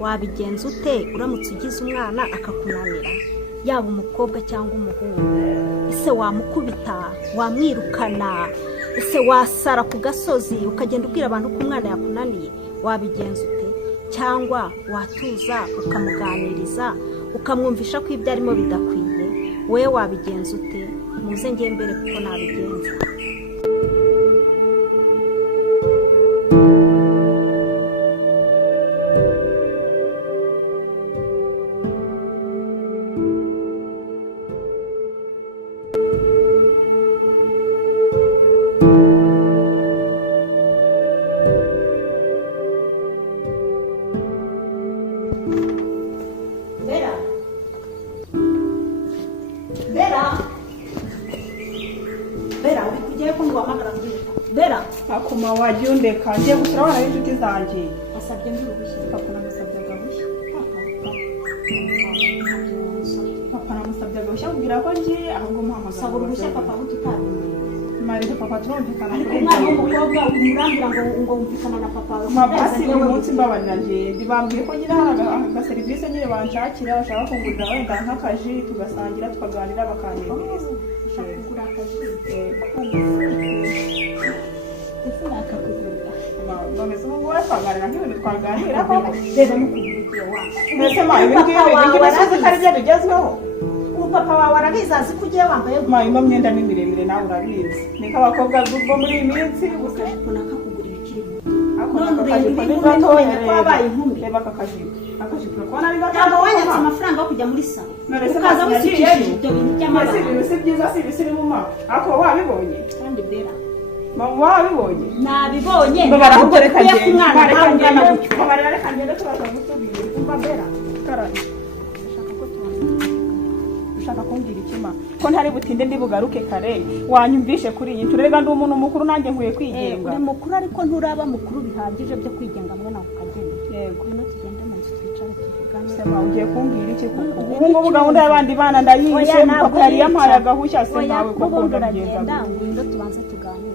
wabigenza ute uramutse ugize umwana akakunanira, yaba umukobwa cyangwa umuhungu? Ese wamukubita, wamwirukana, ese wasara ku gasozi ukagenda ubwira abantu ko umwana yakunaniye? Wabigenza ute? Cyangwa watuza ukamuganiriza ukamwumvisha ko ibyo arimo bidakwiye? Wowe wabigenza ute? Muze ngiye mbere kuko nabigenza. Bera, uri kugiye ko nguhamagara mbwira. Bera, akuma wagiye undeka ngiye gushyira abana b'inshuti zanjye. wasabye ndi uruhushya. Papa namusabye agahushya. Papa namusabye agahushya kugira ko ngiye ahubwo muhamagara. Saba uruhushya papa ututabimenye. Mareke papa turumvikana Ariko umwana w'umukobwa umurambira ngo umvikana na papa. Mabasi uyu munsi mbabarira ngende bambwiye ko nyine hari agaserivisi nyine banshakira bashaka kungurira wenda nk'akaji tugasangira tukaganira bakanyegereza. Ushaka kugura akaji? Ese nakakugurira? None se ubu twaganira nk'ibintu twaganira ko Reba n'ukugurira wanjye. mbese ma ibi ngibi bisoze ko ari byo bigezweho. Papa wawe arabizi azi ko ugiye wambaye Ma ino myenda ni miremire nawe urabizi. Niko abakobwa bo muri iyi minsi gusa nakakugurira ikiri muto. none ureba ni gatoya wabaye inkumi. Reba akajipo kubona ari gatoya. Ntabwo wanyatse amafaranga yo kujya muri salo. None se Ukaza wisukishije ibyo bintu by'amabara. si ibintu si byiza si ibisiri mu ma ako wabibonye Kandi Bera, mama wabibonye nabibonye. ahubwo reka Ukwiye ku mwana reka ntabwo ungana gutyo. ngende reka ngende turaza gutubwira umva Bera karani ushaka kumbwira ikima ko ntari butinde ndi bugaruke kare wanyumvishe kuri iyi ncuro rega ndi umuntu mukuru nanjye nkwiye kwigenga. Uri mukuru ariko nturaba mukuru bihagije byo kwigenga mwana ukagenda. Yego Ngwino tugende mu nzu twicare tuvugane. sema ugiye kumbwira iki kuko ubu ngubu gahunda y'abandi bana ndayishe papa yari yampaye agahushya se nawe koko ndagenda. Ngwino tubanze tuganire.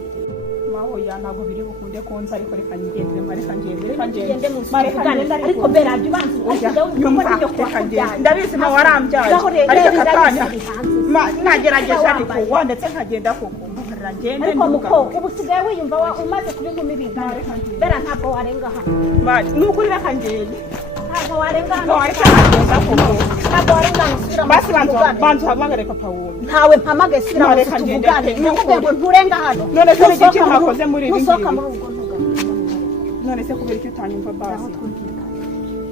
Oya ntabwo biri bukunde konza ariko reka ngendere mareka ngende Tugende mu nzu tuvugane. Ariko Bera jya ubanza ndabizi ma warambyaye ariko akatanya nagerageje ariko wa ndetse nkagenda koko ngende ariko mukobwa ubu usigaye wiyumva umaze kuba inkumi bingana. Bera ntabwo warenga hano. nukuri reka ngende Ntabwo warenga hano. ntabwo warenga hano usubira mu basi nzu bantu hamagare papa wundi ntawe mpamagaye sira mu nzu tuvugane. Nakubwiye ngo nturenga hano. none se iki mwakoze muri ibi Musohoka muri ubwo ntugane. none se kubera icyo utanyumva basi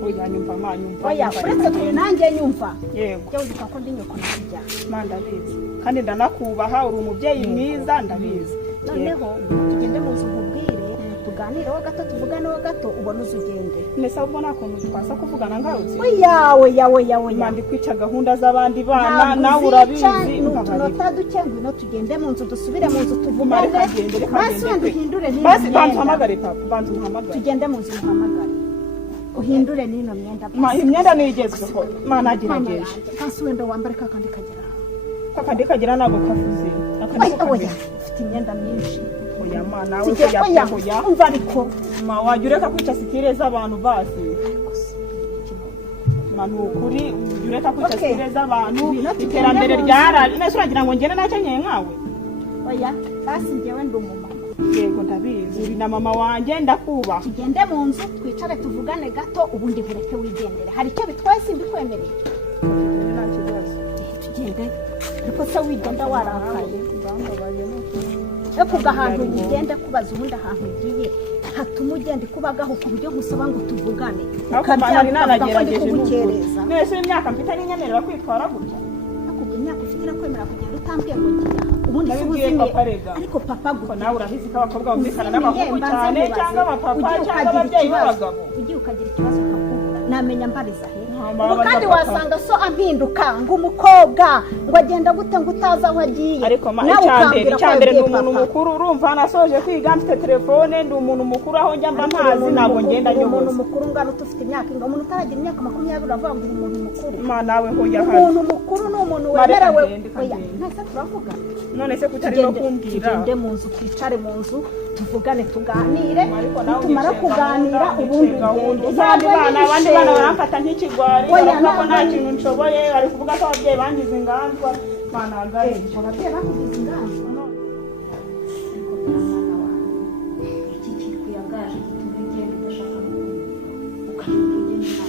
oya nyumva ma nyumva Oya uretse nanjye nyumva. yego Jya wibuka ko ndi nyoko nakujya. ndabizi kandi ndanakubaha uri umubyeyi mwiza ndabizi. Noneho tugende mu nzu nkubwire tuganire ho gato tuvugane ho gato ubone uzugende. nese ubwo nta kuntu twasa kuvugana ngarutse Oya mandi kwica gahunda z'abandi bana nawe urabizi n'utunota duke ngwino tugende mu nzu dusubire mu nzu tuvugane. Basi wenda uhindure n'ino basi bantu myenda. hamagare papa bantu muhamagare Tugende mu nzu muhamagare uhindure n'ino myenda. imyenda nigezweho mana agerageje Basi wenda wambare kakandi kagera. kakandi kagira ntabwo kavuze Oya ufite imyenda myinshi. oya ma nawe Oya umva ariko ma wajya ureka kwica sitire z'abantu basi manu ukuri ureka kwica sitire z'abantu iterambere ryaraje nese uragira ngo ngende nakenyeye nkawe. oya basi njyewe ndi umumama. Yego ndabizi uri na mama wanjye ndakubaha. Tugende mu nzu twicare tuvugane gato ubundi bureke wigendere. Hari icyo bitwaye simbikwemereye. nta kibazo Tugende ariko se wigenda warakaye. Ekuga ahantu ugende kubaza ubundi ahantu ugiye hatuma ugenda kubagaho ku buryo nkusaba ngo tuvugane. Ukabyara nanagerageje kugukereza. Nese imyaka mfite n'inyemerera kwitwara gutya. Akubwo imyaka ufite irakwemera kugenda utambwiye ngo ngiye. Ubundi ariko papa guko nawe urabizi ko abakobwa bumvikana n'abahungu cyane cyangwa abapapa cyangwa ababyeyi b'abagabo. Ugiye ukagira ikibazo ukakubura namenya mbariza he. Kandi wasanga so ampinduka ngo umukobwa ngo agenda gute ngo utaza aho agiye. Ariko icyambere ni umuntu mukuru urumva nasoje kwiga mfite telefone ndi umuntu mukuru aho njya mba ntazi ntabwo ngenda nyoboza. Umuntu mukuru ngano tufite imyaka ngo umuntu utaragira imyaka 20 uravuga ngo umuntu mukuru. Imana nawe hoya hari. Umuntu mukuru ni umuntu wemerewe. Oya ntase turavuga. None se kutari no kumbwira. Tugende mu nzu twicare mu nzu tuvugane tuganire ariko nawe tumara kuganira ubundi abandi bana baramfata nk'ikigwari baravuga ko nta kintu nshoboye bari kuvuga ko ababyeyi bangize inganzwa banagaye ababyeyi bakugize inganzwa iki kiri kuyagaje gituma ugenda udashaka ukagenda ugenda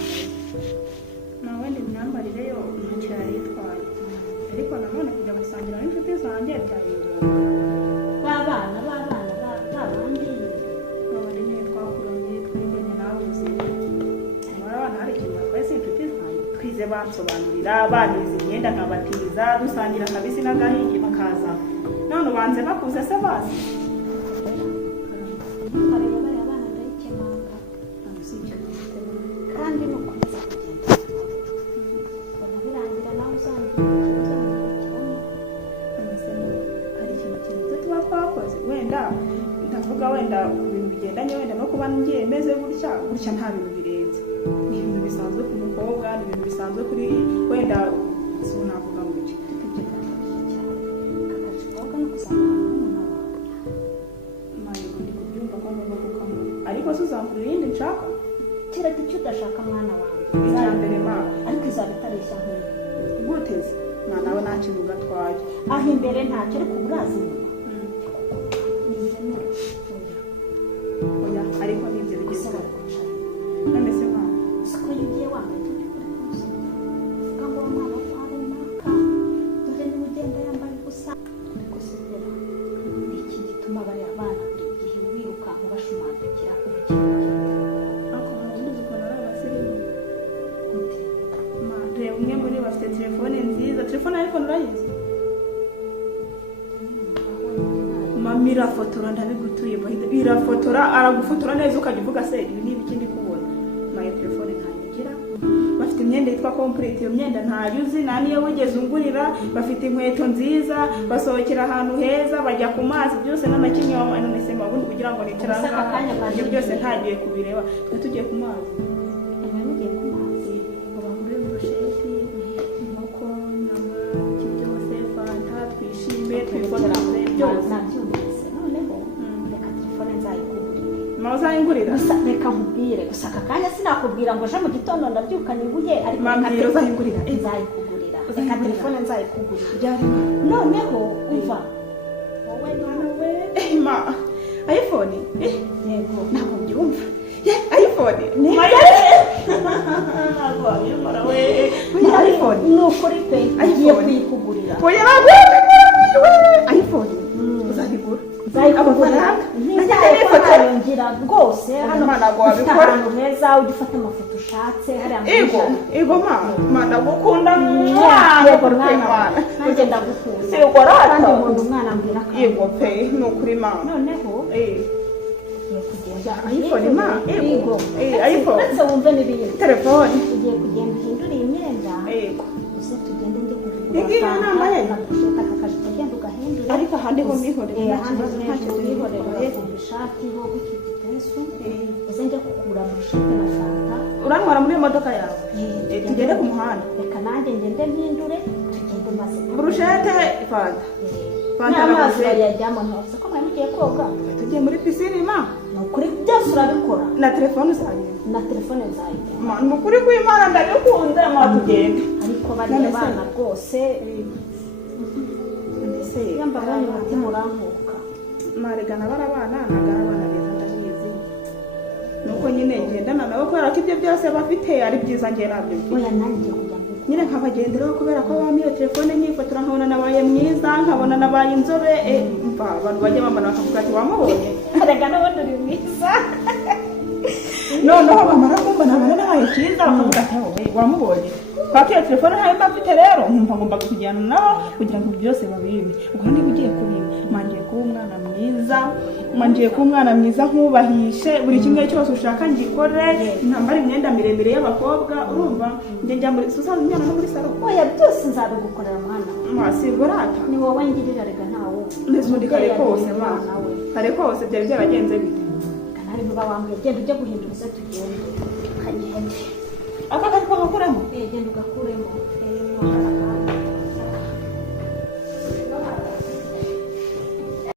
nawe ndi imyambarire yo ntacyo yari itwaye ariko nanone kujya gusangira n'inshuti zanjye byayingoye babandi babandi niyo twakuranye twiganye nawe ubuzima abana hari ikintu bakora si inshuti zanjye twize bansobanurira banize imyenda nkabatiza dusangira akabisi n'agahingi bakaza none ubanze bakuze se bazi ukareba bariya bana ndayikemanga kandi no kuza kugenda ubona birangira nawe uzangirikiramo hari ikintu cyiza tuba twakoze wenda ndavuga wenda ku bintu bigendanye wenda no kuba ngiye meze gutya nta bintu birenze ni ibintu bisanzwe ku mukobwa ni ibintu bisanzwe kuri wenda si navuga ngo iki ariko se uzamvura irindi nshaka kereka icyo udashaka mwana wanjye icya mbere mwana ariko izaba itareshya nk'iyo guteze mwana we nta kintu gatwaye aho imbere ntacyo ariko urazi inyuma oya ariko nibyo gusaba bigisaba kwicara none se mwana siko iyo ugiye wambaye tujya kuri kose uvuga ngo mwana kwa runaka dore niba ugenda yambaye ubusa ariko se rero ni iki gituma bariya bana buri gihe wirukanka ubashumagukira ubukene umwe muri bo bafite telefone nziza telefone ariko nurayizi mama irafotora ndabigutuye irafotora aragufotora neza ukajya uvuga se ibi ni ibiki ndi kubona mayo telefone ntayigira bafite imyenda yitwa complete iyo myenda ntayuzi nta niyo wigeze ungurira bafite inkweto nziza basohokera ahantu heza bajya ku mazi byose n'amakinyi wa none se mabundi kugira ngo nicara ibyo byose ntagiye kubireba twe tugiye ku mazi uzayingurira reka nkubwire gusa aka kanya sinakubwira ngo ejo mu gitondo ndabyuka nibuye ariko mambwira uzayingurira nzayikugurira reka telefone nzayikugurira noneho umva wowe nawe ma iphone yego ntabwo mbyumva iphone ntabwo wabimara we iphone ni ukuri pe ngiye kuyikugurira iphone uzayigura nzayikugurira nzayikugurira rwose hano ufite ahantu heza ujya ufata amafoto ushatse hariya ego ma ndagukunda yego mwana nanjye ndagukunda kandi nkunda umwana ambwira ko yego pe ni ukuri ma noneho iphone ma yego uretse wumve n'ibindi telefone ugiye kugenda uhindura iyi myenda uze tugende njye kugura amafusheta akakajita ugenda ugahindura ariko ahandi ho nihorera ahandi ho nihorera ugafunga ishati ho gukita ipesu uze njye kugura amafusheta na fanta urantwara muri iyo modoka yawe tugende ku muhanda reka nanjye ngende mpindure tugende maze burushete fanta n'amazi bayajyamo ntibavuze ko mwari mugiye koga tugiye muri pisine ma ni ukuri byose urabikora na telefone uzayigura na telefone nzayigura ni ukuri kw'Imana ndabikunze ma tugende ariko bariya bana rwose iyo mbabonye umutima urankuka maregana barabana ntabwo ari abana beza ndabizi nuko nyine ngendana nabo kubera ko ibyo byose bafite ari byiza njye nabyo oya nanjye kujya nyine nkabagenderaho kubera ko bampa iyo telefone nyifotora nkabona nabaye mwiza nkabona nabaye inzobe mva abantu bajya bambana bakavuga ati wamubonye rega n'ubundi uri mwiza noneho bamara kumbona abana nabaye cyiza bakavuga ati wowe wamubonye kwaka iyo telefone ntayo mba mfite rero nkumva ngomba kujyana nabo kugira ngo byose babime ubwo niba ugiye kubima mangiye kuba umwana mwiza mangiye kuba umwana mwiza nkubahishe buri kimwe cyose ushaka ngikore ntambara imyenda miremire y'abakobwa urumva njya muri susanze imyana no muri salo oya byose nzabigukorera mwana mwasirwa rata ni wowe ngirira rega ntawe n'ubundi kare kose mwana kare kose byari byaragenze bite kanari vuba wambwiye genda ujye guhindura uze tugende kagende aka kazi ko gakuramo genda ugakuremo